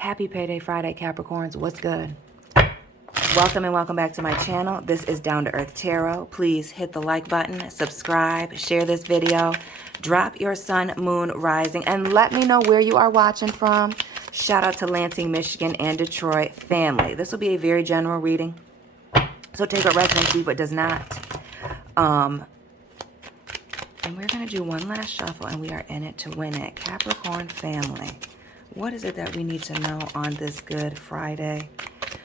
Happy Payday Friday, Capricorns. What's good? Welcome and welcome back to my channel. This is Down to Earth Tarot. Please hit the like button, subscribe, share this video, drop your sun, moon, rising, and let me know where you are watching from. Shout out to Lansing, Michigan, and Detroit family. This will be a very general reading, so take what resonates, leave what does not. And we're going to do one last shuffle, and we are in it to win it. Capricorn family, what is it that we need to know on this Good Friday?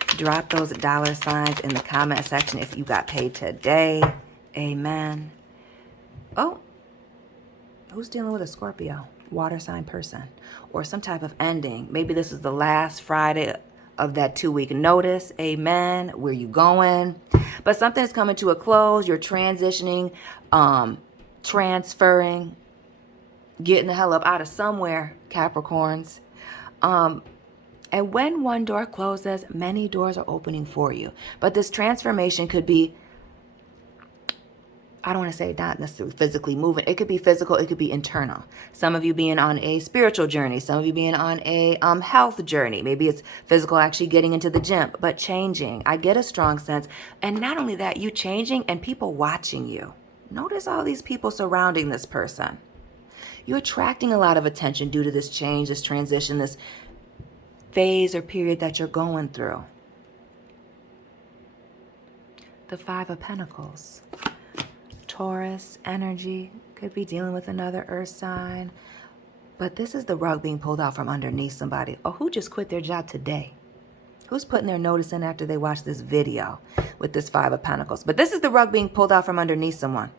Drop those dollar signs in the comment section if you got paid today. Amen. Oh, who's dealing with a Scorpio? Water sign person. Or some type of ending. Maybe this is the last Friday of that 2-week notice. Amen. Where you going? But something is coming to a close. You're transitioning, transferring, getting the hell up out of somewhere, Capricorns. And when one door closes, many doors are opening for you. But this transformation could be, I don't want to say not necessarily physically moving. It could be physical. It could be internal. Some of you being on a spiritual journey. Some of you being on a health journey. Maybe it's physical, actually getting into the gym, but changing. I get a strong sense. And not only that, you changing and people watching you. Notice all these people surrounding this person. You're attracting a lot of attention due to this change, this transition, this phase or period that you're going through. The Five of Pentacles. Taurus energy. Could be dealing with another earth sign. But this is the rug being pulled out from underneath somebody. Or who just quit their job today? Who's putting their notice in after they watch this video with this Five of Pentacles? But this is the rug being pulled out from underneath someone.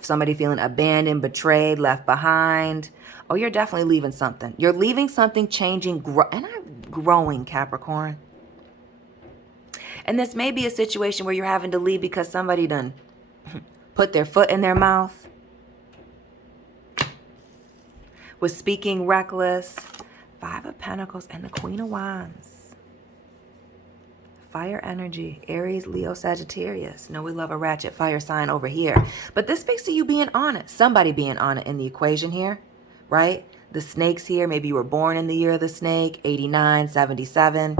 Somebody feeling abandoned, betrayed, left behind. Oh, you're definitely leaving something. You're leaving something, changing, and I'm growing, Capricorn. And this may be a situation where you're having to leave because somebody done put their foot in their mouth, was speaking reckless. Five of Pentacles and the Queen of Wands. Fire energy, Aries, Leo, Sagittarius. No, we love a ratchet fire sign over here. But this speaks to you being on it. Somebody being on it in the equation here, right? The snakes here. Maybe you were born in the year of the snake, 89, 77.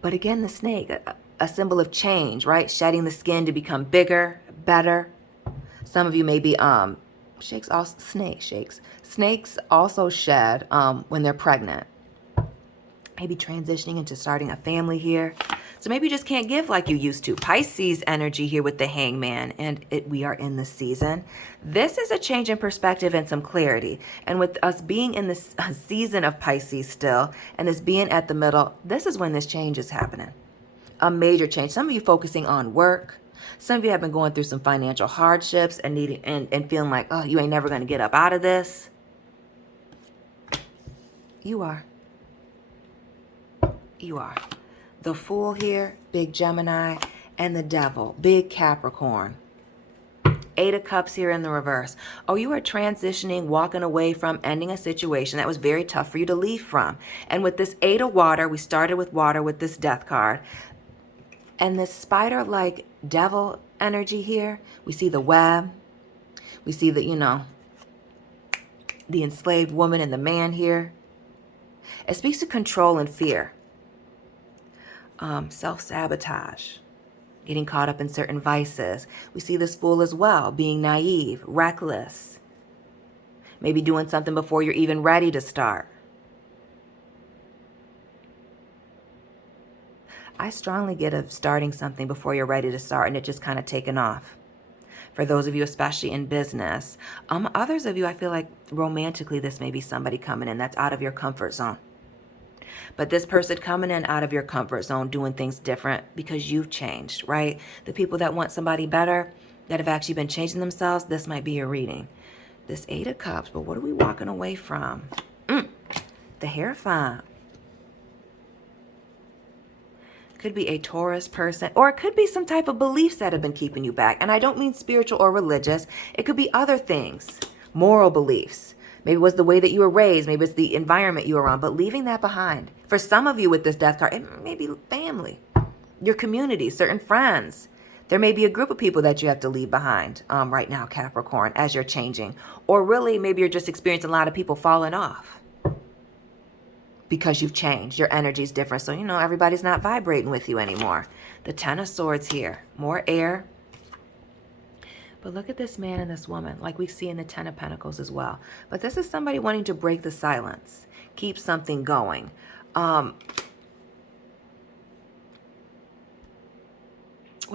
But again, the snake, a symbol of change, right? Shedding the skin to become bigger, better. Some of you may be, snakes also shed when they're pregnant. Maybe transitioning into starting a family here. So maybe you just can't give like you used to. Pisces energy here with the Hangman, and we are in the season. This is a change in perspective and some clarity. And with us being in this season of Pisces still, and this being at the middle, this is when this change is happening. A major change. Some of you focusing on work. Some of you have been going through some financial hardships and needing and feeling like, oh, you ain't never going to get up out of this. You are. You are. The Fool here, big Gemini, and the Devil, big Capricorn. 8 of Cups here in the reverse. Oh, you are transitioning, walking away from, ending a situation that was very tough for you to leave from. And with this 8 of Water, we started with water with this Death card. And this spider-like devil energy here, we see the web. We see the, the enslaved woman and the man here. It speaks to control and fear. Self-sabotage, getting caught up in certain vices. We see this Fool as well, being naive, reckless, maybe doing something before you're even ready to start. I strongly get of starting something before you're ready to start and it just kind of taking off. For those of you, especially in business. Others of you, I feel like romantically, this may be somebody coming in that's out of your comfort zone. But this person coming in out of your comfort zone, doing things different because you've changed, right? The people that want somebody better, that have actually been changing themselves, this might be your reading. This 8 of Cups, but what are we walking away from? The Hierophant. Could be a Taurus person, or it could be some type of beliefs that have been keeping you back. And I don't mean spiritual or religious. It could be other things, moral beliefs. Maybe it was the way that you were raised. Maybe it's the environment you were around. But leaving that behind. For some of you with this Death card, it may be family, your community, certain friends. There may be a group of people that you have to leave behind right now, Capricorn, as you're changing. Or really, maybe you're just experiencing a lot of people falling off. because you've changed. Your energy's different. So, everybody's not vibrating with you anymore. The Ten of Swords here. More air. But look at this man and this woman, like we see in the Ten of Pentacles as well. But this is somebody wanting to break the silence, keep something going. Why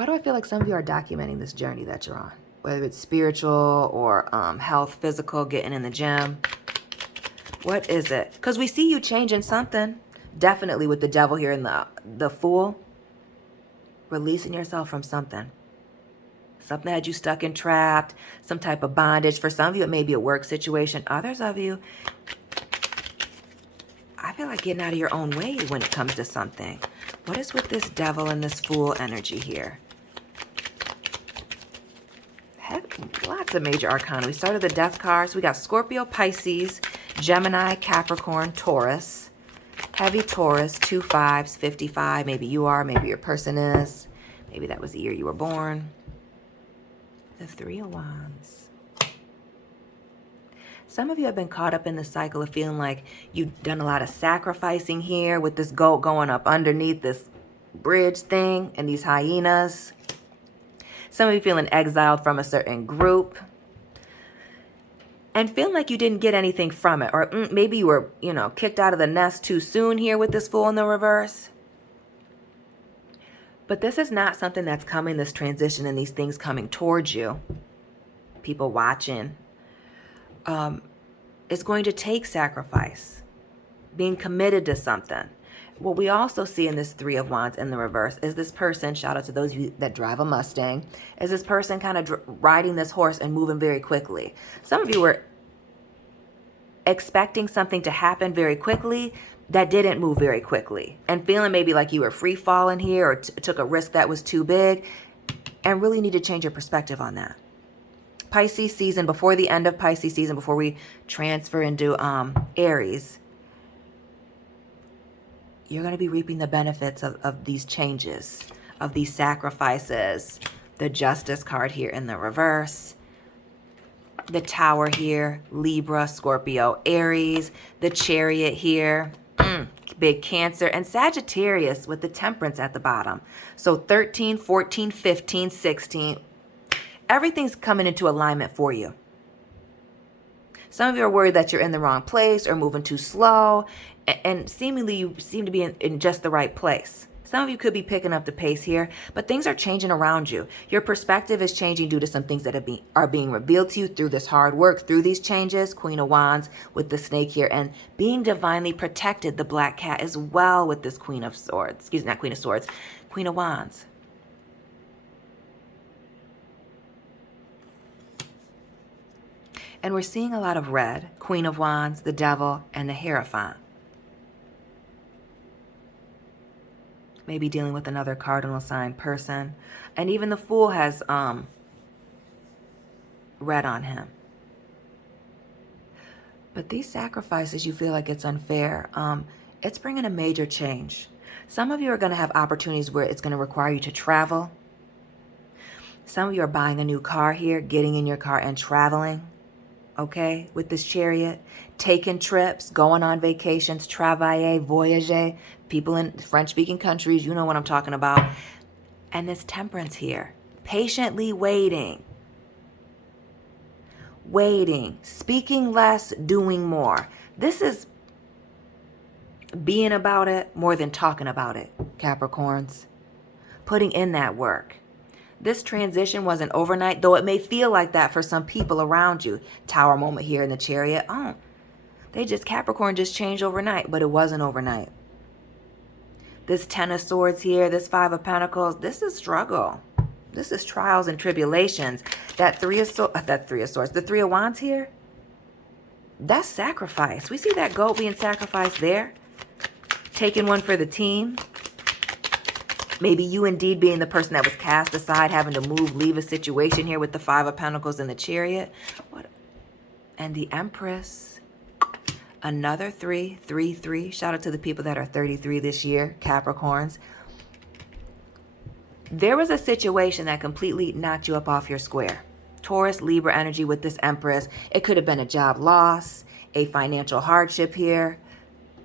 do I feel like some of you are documenting this journey that you're on? Whether it's spiritual or health, physical, getting in the gym. What is it? Because we see you changing something. Definitely with the Devil here and the Fool. Releasing yourself from something. Something that had you stuck and trapped. Some type of bondage. For some of you, it may be a work situation. Others of you, I feel like getting out of your own way when it comes to something. What is with this Devil and this Fool energy here? Lots of major arcana. We started the Death cards. We got Scorpio, Pisces, Gemini, Capricorn, Taurus. Heavy Taurus, 2 5s, 55. Maybe you are, maybe your person is. Maybe that was the year you were born. The 3 of Wands. Some of you have been caught up in the cycle of feeling like you've done a lot of sacrificing here with this goat going up underneath this bridge thing and these hyenas. Some of you feeling exiled from a certain group and feeling like you didn't get anything from it. Or maybe you were, kicked out of the nest too soon here with this Fool in the reverse. But this is not something that's coming, this transition and these things coming towards you. People watching. It's going to take sacrifice. Being committed to something. What we also see in this 3 of Wands in the reverse is this person, shout out to those of you that drive a Mustang, is this person kind of riding this horse and moving very quickly. Some of you were expecting something to happen very quickly that didn't move very quickly. And feeling maybe like you were free falling here or took a risk that was too big and really need to change your perspective on that. Pisces season, before the end of Pisces season, before we transfer into Aries, you're going to be reaping the benefits of these changes, of these sacrifices. The Justice card here in the reverse. The Tower here, Libra, Scorpio, Aries. The Chariot here, big Cancer. And Sagittarius with the Temperance at the bottom. So 13, 14, 15, 16. Everything's coming into alignment for you. Some of you are worried that you're in the wrong place or moving too slow. And seemingly you seem to be in just the right place. Some of you could be picking up the pace here, but things are changing around you. Your perspective is changing due to some things that are being revealed to you through this hard work, through these changes. Queen of Wands with the snake here, and being divinely protected, the black cat as well with this Queen of Swords. Excuse me, not Queen of Swords, Queen of Wands. And we're seeing a lot of red. Queen of Wands, the Devil, and the Hierophant. Maybe dealing with another cardinal sign person. And even the Fool has red on him. But these sacrifices, you feel like it's unfair. It's bringing a major change. Some of you are going to have opportunities where it's going to require you to travel. Some of you are buying a new car here, getting in your car and traveling. Okay, with this Chariot, taking trips, going on vacations, travailler, voyager, people in French-speaking countries, you know what I'm talking about. And this Temperance here, patiently waiting, speaking less, doing more. This is being about it more than talking about it, Capricorns. Putting in that work. This transition wasn't overnight, though it may feel like that for some people around you. Tower moment here in the Chariot. Oh, Capricorn just changed overnight, but it wasn't overnight. This 10 of Swords here, this 5 of Pentacles, this is struggle. This is trials and tribulations. That 3 of Swords, the 3 of Wands here, that's sacrifice. We see that goat being sacrificed there. Taking one for the team. Maybe you indeed being the person that was cast aside, having to leave a situation here with the 5 of Pentacles and the Chariot. And the Empress. Another 3, 3, 3. Shout out to the people that are 33 this year, Capricorns. There was a situation that completely knocked you up off your square. Taurus, Libra energy with this Empress. It could have been a job loss, a financial hardship here.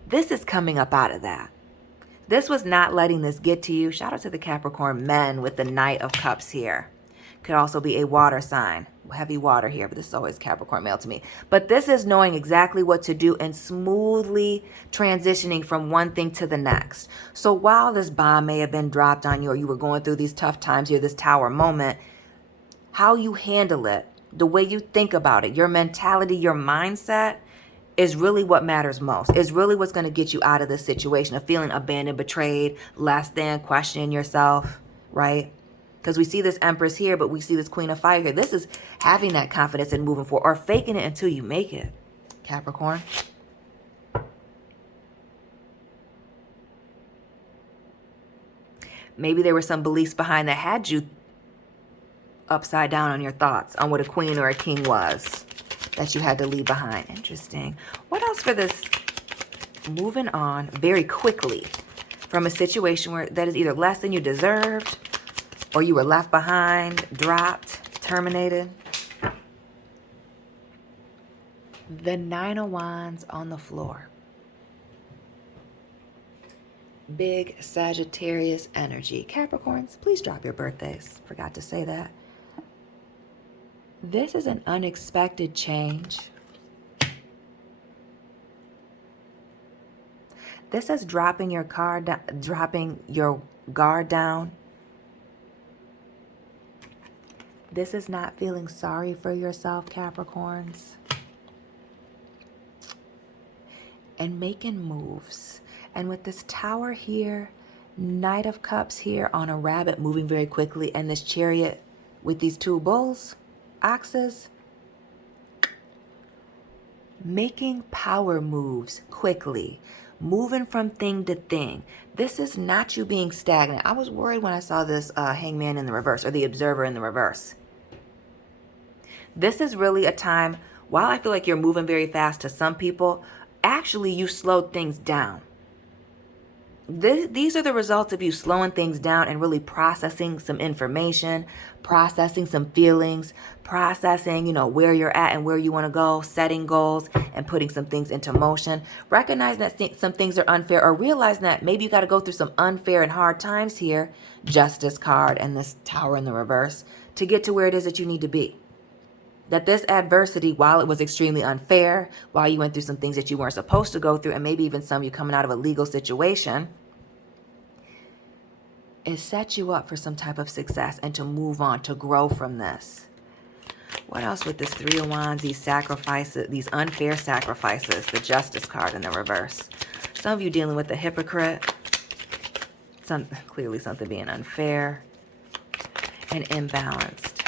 This is coming up out of that. This was not letting this get to you. Shout out to the Capricorn men with the Knight of Cups here. Could also be a water sign. Heavy water here, but this is always Capricorn male to me. But this is knowing exactly what to do and smoothly transitioning from one thing to the next. So while this bomb may have been dropped on you, or you were going through these tough times here, this tower moment, how you handle it, the way you think about it, your mentality, your mindset is really what matters most. Is really what's going to get you out of this situation of feeling abandoned, betrayed, less than, questioning yourself, right? Because we see this Empress here, but we see this Queen of Fire here. This is having that confidence and moving forward, or faking it until you make it, Capricorn. Maybe there were some beliefs behind that had you upside down on your thoughts on what a queen or a king was that you had to leave behind. Interesting. What else for this moving on very quickly from a situation where that is either less than you deserved, or you were left behind, dropped, terminated? The Nine of Wands on the floor. Big Sagittarius energy. Capricorns, please drop your birthdays. Forgot to say that. This is an unexpected change. This is dropping your guard down. This is not feeling sorry for yourself, Capricorns. And making moves. And with this Tower here, Knight of Cups here on a rabbit moving very quickly, and this Chariot with these two bulls, oxes, making power moves quickly, moving from thing to thing. This is not you being stagnant. I was worried when I saw this Hangman in the reverse, or the Observer in the reverse. This is really a time, while I feel like you're moving very fast to some people, actually you slowed things down. These are the results of you slowing things down and really processing some information, processing some feelings, processing, where you're at and where you want to go, setting goals and putting some things into motion. Recognizing that some things are unfair, or realizing that maybe you got to go through some unfair and hard times here, Justice card and this Tower in the reverse, to get to where it is that you need to be. That this adversity, while it was extremely unfair, while you went through some things that you weren't supposed to go through, and maybe even some of you coming out of a legal situation, it sets you up for some type of success and to move on, to grow from this. What else with this Three of Wands, these sacrifices, these unfair sacrifices, the Justice card in the reverse. Some of you dealing with the hypocrite, clearly something being unfair and imbalanced.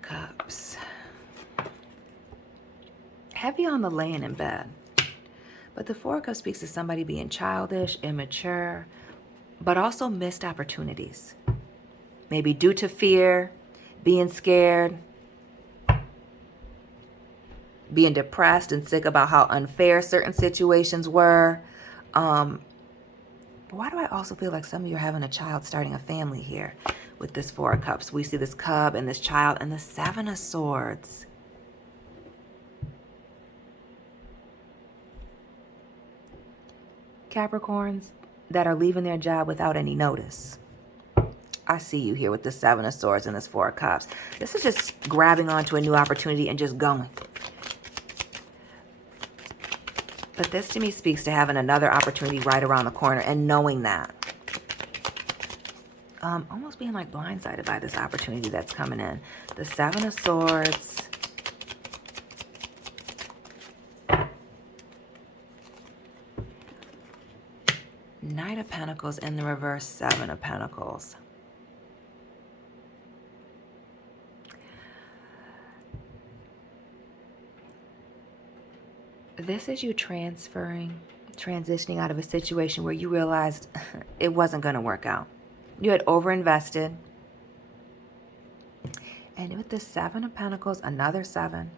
Cups. Heavy on the laying in bed. But the Four of Cups speaks to somebody being childish, immature, but also missed opportunities. Maybe due to fear, being scared, being depressed and sick about how unfair certain situations were. But why do I also feel like some of you are having a child, starting a family here? With this Four of Cups, we see this cub and this child and the Seven of Swords. Capricorns that are leaving their job without any notice. I see you here with the Seven of Swords and this Four of Cups. This is just grabbing onto a new opportunity and just going. But this to me speaks to having another opportunity right around the corner and knowing that. Almost being like blindsided by this opportunity that's coming in. The Seven of Swords. Knight of Pentacles in the reverse, Seven of Pentacles. This is you transitioning out of a situation where you realized it wasn't going to work out. You had overinvested. And with the Seven of Pentacles, another seven.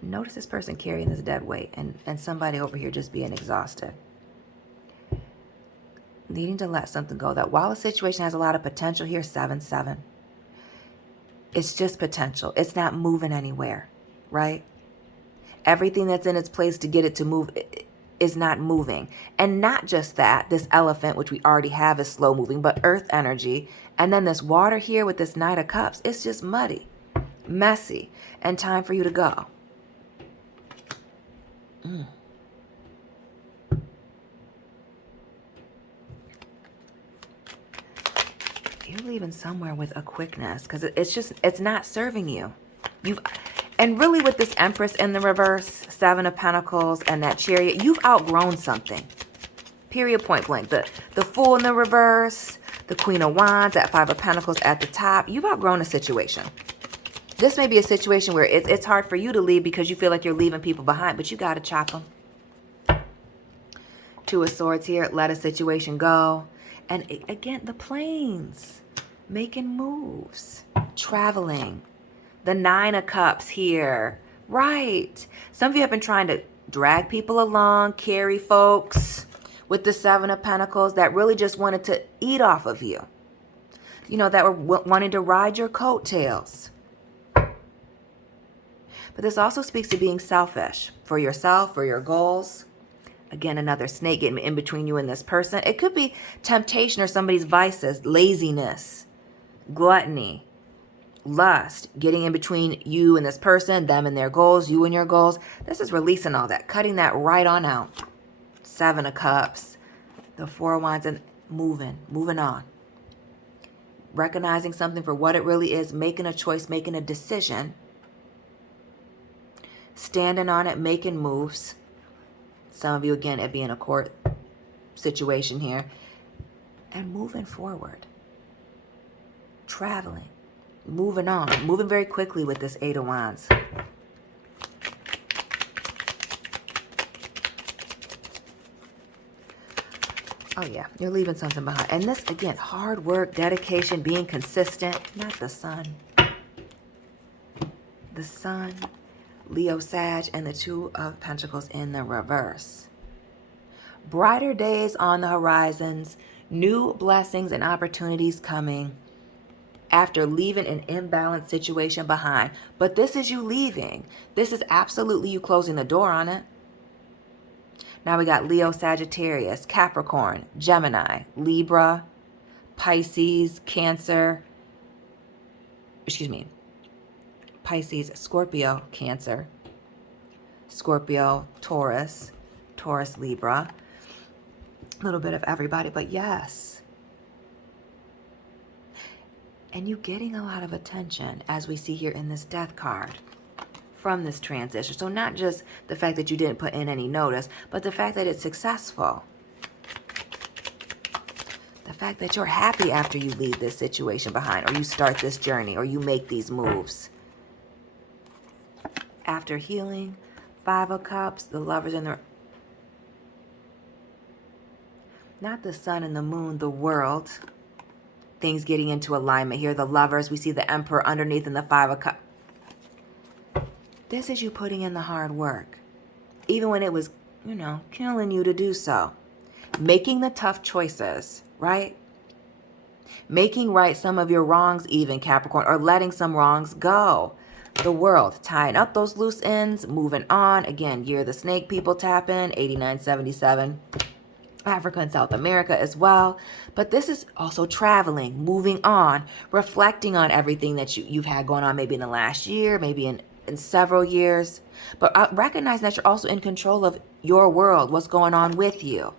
Notice this person carrying this dead weight and somebody over here just being exhausted. Needing to let something go. That while a situation has a lot of potential here, 7-7. It's just potential. It's not moving anywhere, right? Everything that's in its place to get it to move is not moving. And not just that, this elephant, which we already have, is slow moving, but earth energy. And then this water here with this Knight of Cups, it's just muddy, messy, and time for you to go. You're leaving somewhere with a quickness because it's not serving you. And really with this Empress in the reverse, 7 of Pentacles, and that Chariot, you've outgrown something. Period, point blank. The Fool in the reverse, the Queen of Wands, that 5 of Pentacles at the top. You've outgrown a situation. This may be a situation where it's hard for you to leave because you feel like you're leaving people behind, but you got to chop them. 2 of Swords here, let a situation go. And again, the planes, making moves, traveling. The 9 of Cups here. Right. Some of you have been trying to drag people along, carry folks with the 7 of Pentacles that really just wanted to eat off of you. You know, that were wanting to ride your coattails. But this also speaks to being selfish for yourself, for your goals. Again, another snake getting in between you and this person. It could be temptation or somebody's vices, laziness, gluttony, lust, getting in between you and this person, them and their goals, you and your goals. This is releasing all that, cutting that right on out. 7 of Cups, the 4 of Wands, and moving on. Recognizing something for what it really is, making a choice, making a decision, standing on it, making moves. Some of you, again, it being a court situation here, and moving forward, traveling. Moving on, moving very quickly with this 8 of Wands. Oh yeah, you're leaving something behind. And this, again, hard work, dedication, being consistent. Not the Sun. The Sun, Leo, Sag, and the 2 of Pentacles in the reverse. Brighter days on the horizons, new blessings and opportunities coming. After leaving an imbalanced situation behind. But this is you leaving. This is absolutely you closing the door on it. Now we got Leo, Sagittarius, Capricorn, Gemini, Libra, Pisces, Cancer. Pisces, Scorpio, Cancer. Scorpio, Taurus, Taurus, Libra. A little bit of everybody, but yes. And you getting a lot of attention, as we see here in this Death card, from this transition. So not just the fact that you didn't put in any notice, but the fact that it's successful. The fact that you're happy after you leave this situation behind, or you start this journey, or you make these moves. After healing, 5 of Cups, the Lovers in the... Not the Sun and the Moon, the World. Things getting into alignment here. The Lovers, we see the Emperor underneath and the 5 of Cups. This is you putting in the hard work. Even when it was, killing you to do so. Making the tough choices, right? Making right some of your wrongs even, Capricorn, or letting some wrongs go. The World, tying up those loose ends, moving on. Again, year of the snake people tap in, 8977. Africa and South America as well. But this is also traveling, moving on, reflecting on everything that you've had going on, maybe in the last year, maybe in several years. But recognizing that you're also in control of your world, what's going on with you.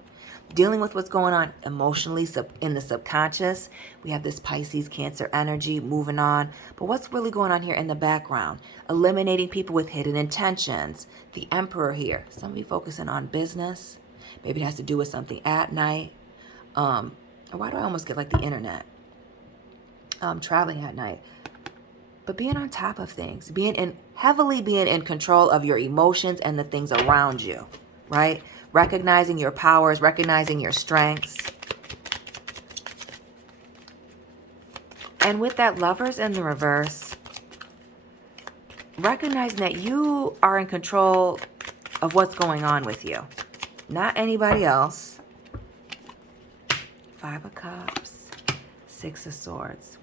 Dealing with what's going on emotionally in the subconscious. We have this Pisces, Cancer energy moving on. But what's really going on here in the background? Eliminating people with hidden intentions. The Emperor here. Somebody focusing on business. Maybe it has to do with something at night. Why do I almost get like the internet? Traveling at night. But being on top of things. Heavily being in control of your emotions and the things around you. Right? Recognizing your powers. Recognizing your strengths. And with that Lovers in the reverse. Recognizing that you are in control of what's going on with you. Not anybody else. Five of Cups, Six of Swords.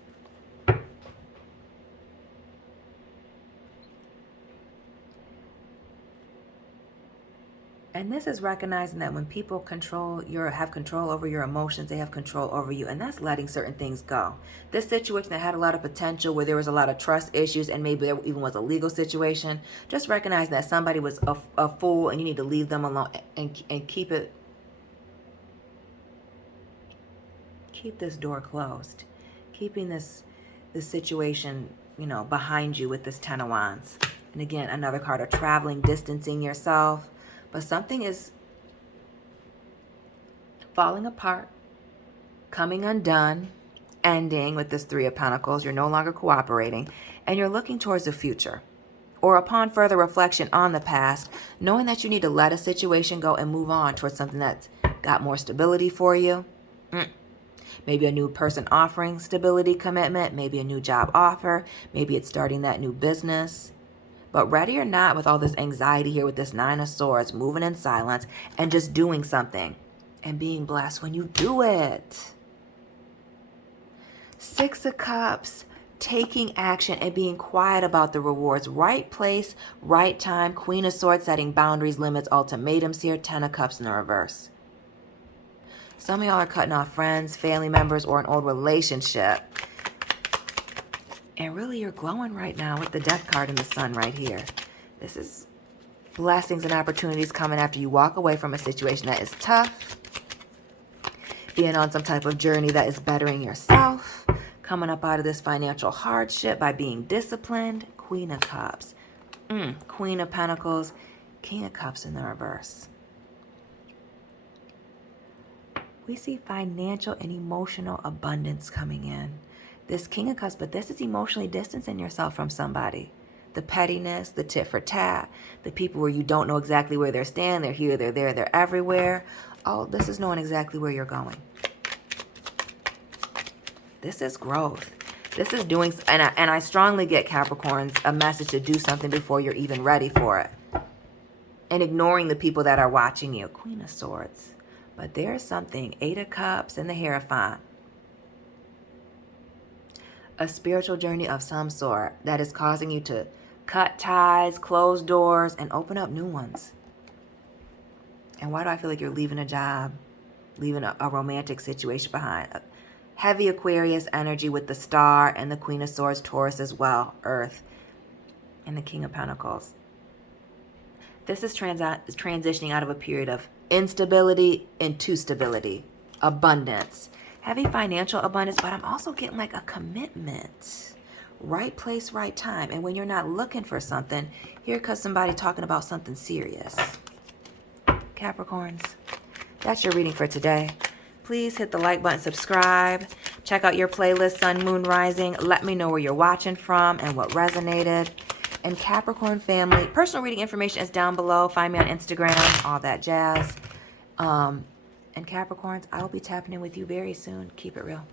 And this is recognizing that when people have control over your emotions, they have control over you. And that's letting certain things go. This situation that had a lot of potential, where there was a lot of trust issues, and maybe there even was a legal situation, just recognize that somebody was a fool and you need to leave them alone and keep this door closed. Keeping this situation, you know, behind you with this Ten of Wands. And again, another card of traveling, distancing yourself. But something is falling apart, coming undone, ending with this Three of Pentacles. You're no longer cooperating, and you're looking towards the future. Or upon further reflection on the past, knowing that you need to let a situation go and move on towards something that's got more stability for you. Maybe a new person offering stability, commitment. Maybe a new job offer. Maybe it's starting that new business. But ready or not, with all this anxiety here with this Nine of Swords, moving in silence and just doing something and being blessed when you do it. Six of Cups, taking action and being quiet about the rewards. Right place, right time. Queen of Swords, setting boundaries, limits, ultimatums here. Ten of Cups in the reverse. Some of y'all are cutting off friends, family members, or an old relationship. And really, you're glowing right now with the Death card and the Sun right here. This is blessings and opportunities coming after you walk away from a situation that is tough. Being on some type of journey that is bettering yourself. Coming up out of this financial hardship by being disciplined. Queen of Cups. Queen of Pentacles. King of Cups in the reverse. We see financial and emotional abundance coming in. This King of Cups, but this is emotionally distancing yourself from somebody. The pettiness, the tit for tat, the people where you don't know exactly where they're standing. They're here, they're there, they're everywhere. Oh, this is knowing exactly where you're going. This is growth. This is doing, and I strongly get, Capricorns, a message to do something before you're even ready for it. And ignoring the people that are watching you. Queen of Swords. But there's something, Eight of Cups and the Hierophant. A spiritual journey of some sort that is causing you to cut ties, close doors, and open up new ones. And why do I feel like you're leaving a job, leaving a romantic situation behind? Heavy Aquarius energy with the Star and the Queen of Swords, Taurus as well, Earth, and the King of Pentacles. This is transitioning out of a period of instability into stability, abundance. Heavy financial abundance, but I'm also getting like a commitment. Right place, right time. And when you're not looking for something, here comes somebody talking about something serious. Capricorns, that's your reading for today. Please hit the like button, subscribe. Check out your playlist, Sun, Moon, Rising. Let me know where you're watching from and what resonated. And Capricorn family, personal reading information is down below. Find me on Instagram, all that jazz. And Capricorns, I will be tapping in with you very soon. Keep it real.